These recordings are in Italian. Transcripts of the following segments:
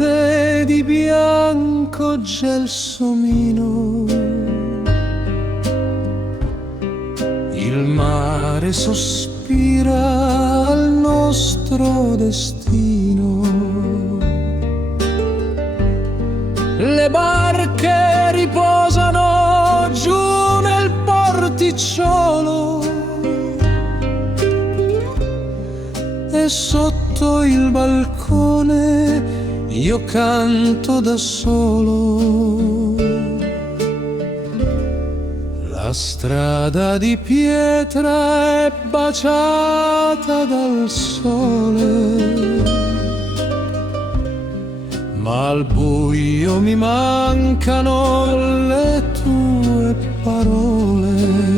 notte di bianco gelsomino, il mare sospira al nostro destino, le barche riposano giù nel porticciolo e sotto il balcone io canto da solo. La strada di pietra è baciata dal sole, ma al buio mi mancano le tue parole.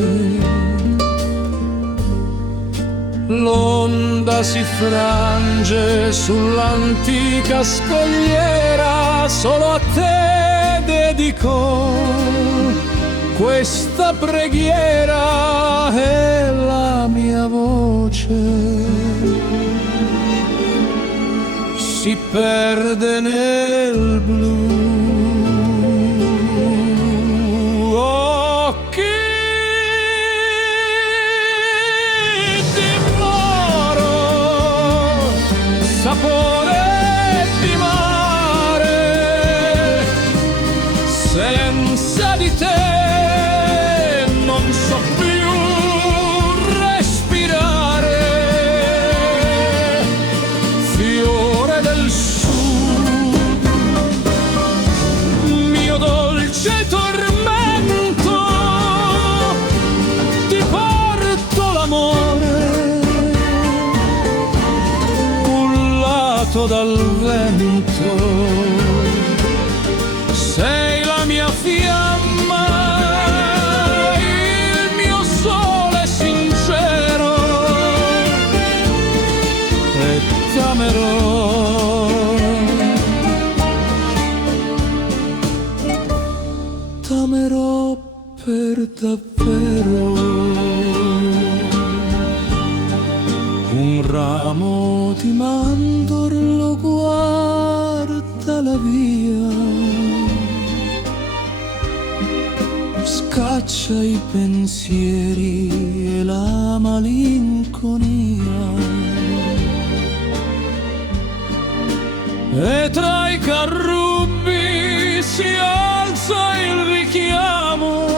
L'onda si frange sull'antica scogliera, solo a te dedico questa preghiera, è la mia voce si perde nel blu. Occhi di moro, sapore di mare, senza di te non so più respirare. Fiore del sud, mio dolce tormento, ti porto l'amore, cullato dal vento. Sei la mia fiamma, il mio sole sincero, e t'amerò per davvero. Un ramo di mandorlo guarda la via, scaccia i pensieri e la malinconia, e tra i carrubi si alza il richiamo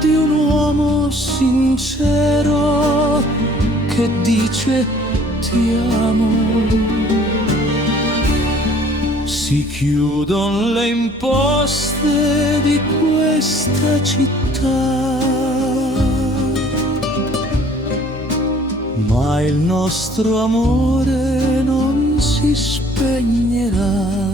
di un uomo sincero che dice ti amo. Si chiudono le imposte di questa città, ma il nostro amore non si spegnerà.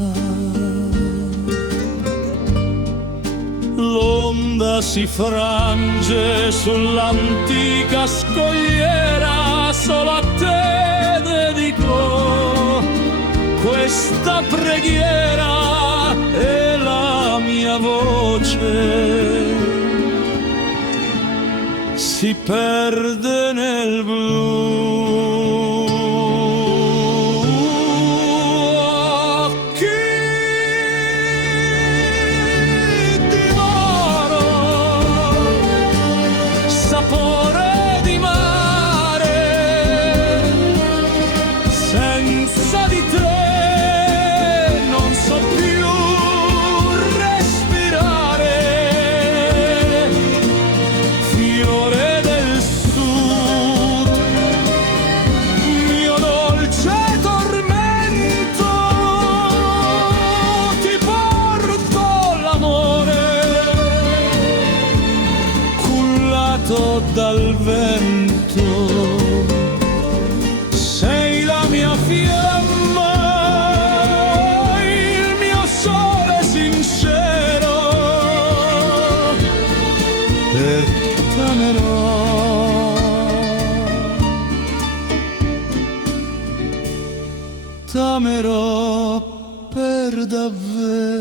L'onda si frange sull'antica scogliera, solo a te dedico questa preghiera, è la mia voce si perde nel blu. Occhi di moro, sapore di mare, senza di te non so più respirare. Fiore del sud, mio dolce tormento, ti porto l'amore, cullato dal vento. Sei la mia fiamma, il mio sole sincero, e t'amerò per davvero.